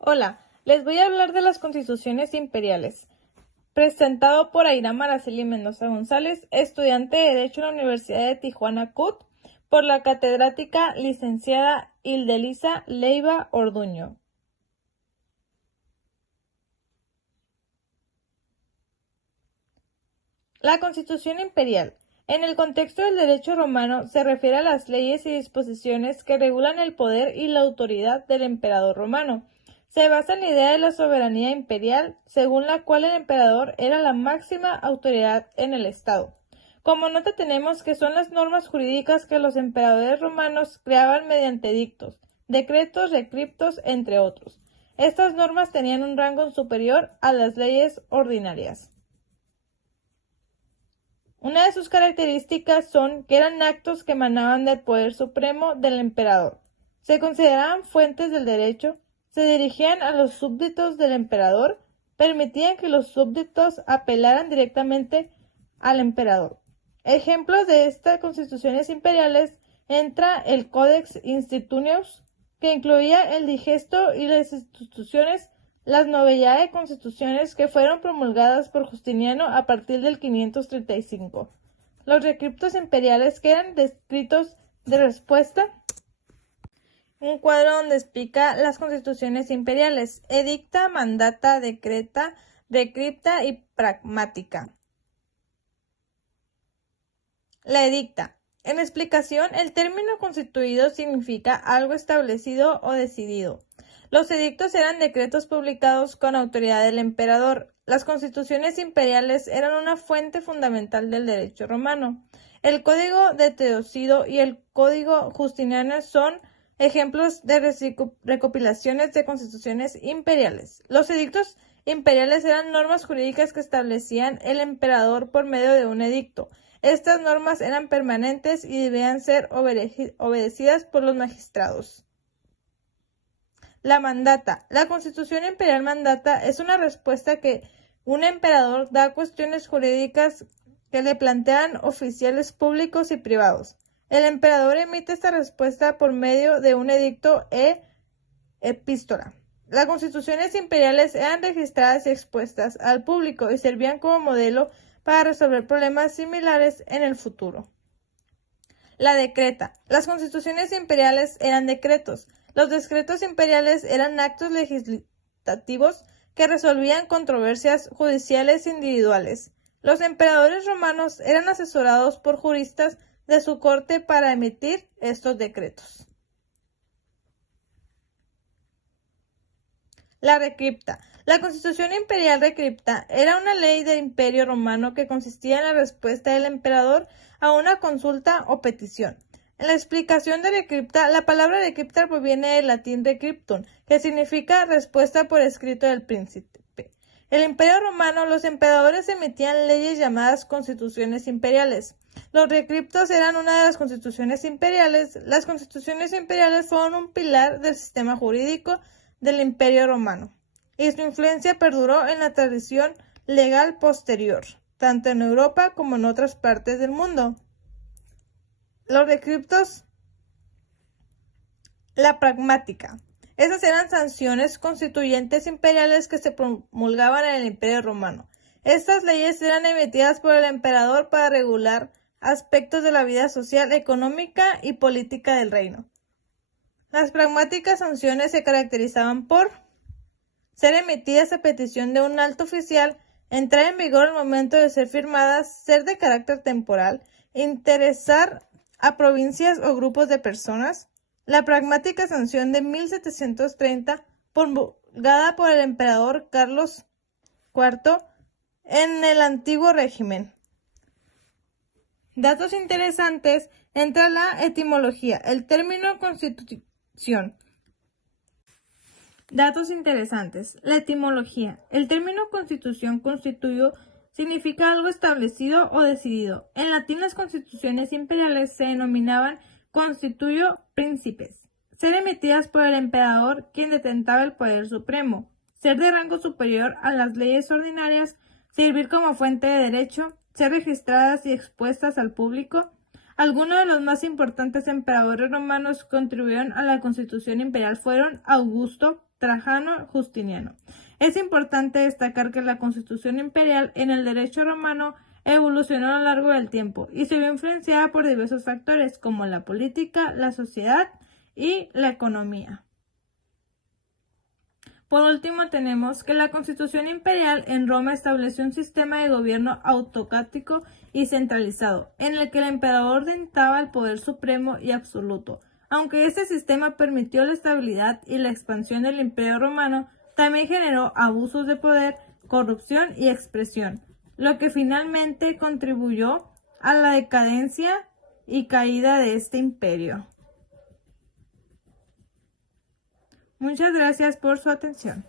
Hola, les voy a hablar de las constituciones imperiales, presentado por Airam Araceli Mendoza González, estudiante de Derecho en la Universidad de Tijuana CUT, por la catedrática licenciada Hildelisa Leiva Orduño. La Constitución Imperial. En el contexto del derecho romano se refiere a las leyes y disposiciones que regulan el poder y la autoridad del emperador romano. Se basa en la idea de la soberanía imperial, según la cual el emperador era la máxima autoridad en el Estado. Como nota tenemos que son las normas jurídicas que los emperadores romanos creaban mediante edictos, decretos, recriptos, entre otros. Estas normas tenían un rango superior a las leyes ordinarias. Una de sus características son que eran actos que emanaban del poder supremo del emperador. Se consideraban fuentes del derecho, se dirigían a los súbditos del emperador, permitían que los súbditos apelaran directamente al emperador. Ejemplos de estas constituciones imperiales entra el Codex Institutionis, que incluía el digesto y las instituciones, las novellae constituciones que fueron promulgadas por Justiniano a partir del 535. Los recriptos imperiales, que eran descritos de respuesta. Un cuadro donde explica las constituciones imperiales: edicta, mandata, decreta, recripta y pragmática. La edicta. En la explicación, el término constituido significa algo establecido o decidido. Los edictos eran decretos publicados con autoridad del emperador. Las constituciones imperiales eran una fuente fundamental del derecho romano. El Código de Teodosio y el Código Justiniano son ejemplos de recopilaciones de constituciones imperiales. Los edictos imperiales eran normas jurídicas que establecían el emperador por medio de un edicto. Estas normas eran permanentes y debían ser obedecidas por los magistrados. La mandata. La Constitución Imperial mandata es una respuesta que un emperador da a cuestiones jurídicas que le plantean oficiales públicos y privados. El emperador emite esta respuesta por medio de un edicto e epístola. Las constituciones imperiales eran registradas y expuestas al público y servían como modelo para resolver problemas similares en el futuro. La decreta. Las constituciones imperiales eran decretos. Los decretos imperiales eran actos legislativos que resolvían controversias judiciales individuales. Los emperadores romanos eran asesorados por juristas de su corte para emitir estos decretos. La recripta. La Constitución Imperial recripta era una ley del Imperio Romano que consistía en la respuesta del emperador a una consulta o petición. En la explicación de recripta, la palabra recripta proviene del latín recriptum, que significa respuesta por escrito del príncipe. El Imperio Romano, los emperadores emitían leyes llamadas constituciones imperiales. Los recriptos eran una de las constituciones imperiales. Las constituciones imperiales fueron un pilar del sistema jurídico del Imperio Romano, y su influencia perduró en la tradición legal posterior, tanto en Europa como en otras partes del mundo. Los recriptos. La pragmática. Esas eran sanciones constituyentes imperiales que se promulgaban en el Imperio Romano. Estas leyes eran emitidas por el emperador para regular aspectos de la vida social, económica y política del reino. Las pragmáticas sanciones se caracterizaban por ser emitidas a petición de un alto oficial, entrar en vigor al momento de ser firmadas, ser de carácter temporal, interesar a provincias o grupos de personas. La pragmática sanción de 1730, promulgada por el emperador Carlos IV en el antiguo régimen. Datos interesantes. Entra la etimología. El término constitución. Datos interesantes. La etimología. El término constitución, constituyo, significa algo establecido o decidido. En latín, las constituciones imperiales se denominaban constituyo príncipes. Ser emitidas por el emperador, quien detentaba el poder supremo. Ser de rango superior a las leyes ordinarias. Servir como fuente de derecho. Ser registradas y expuestas al público. Algunos de los más importantes emperadores romanos que contribuyeron a la Constitución imperial fueron Augusto, Trajano-Justiniano. Es importante destacar que la constitución imperial en el derecho romano evolucionó a lo largo del tiempo y se vio influenciada por diversos factores como la política, la sociedad y la economía. Por último, tenemos que la Constitución imperial en Roma estableció un sistema de gobierno autocrático y centralizado, en el que el emperador ostentaba el poder supremo y absoluto. Aunque este sistema permitió la estabilidad y la expansión del Imperio romano, también generó abusos de poder, corrupción y expresión, lo que finalmente contribuyó a la decadencia y caída de este imperio. Muchas gracias por su atención.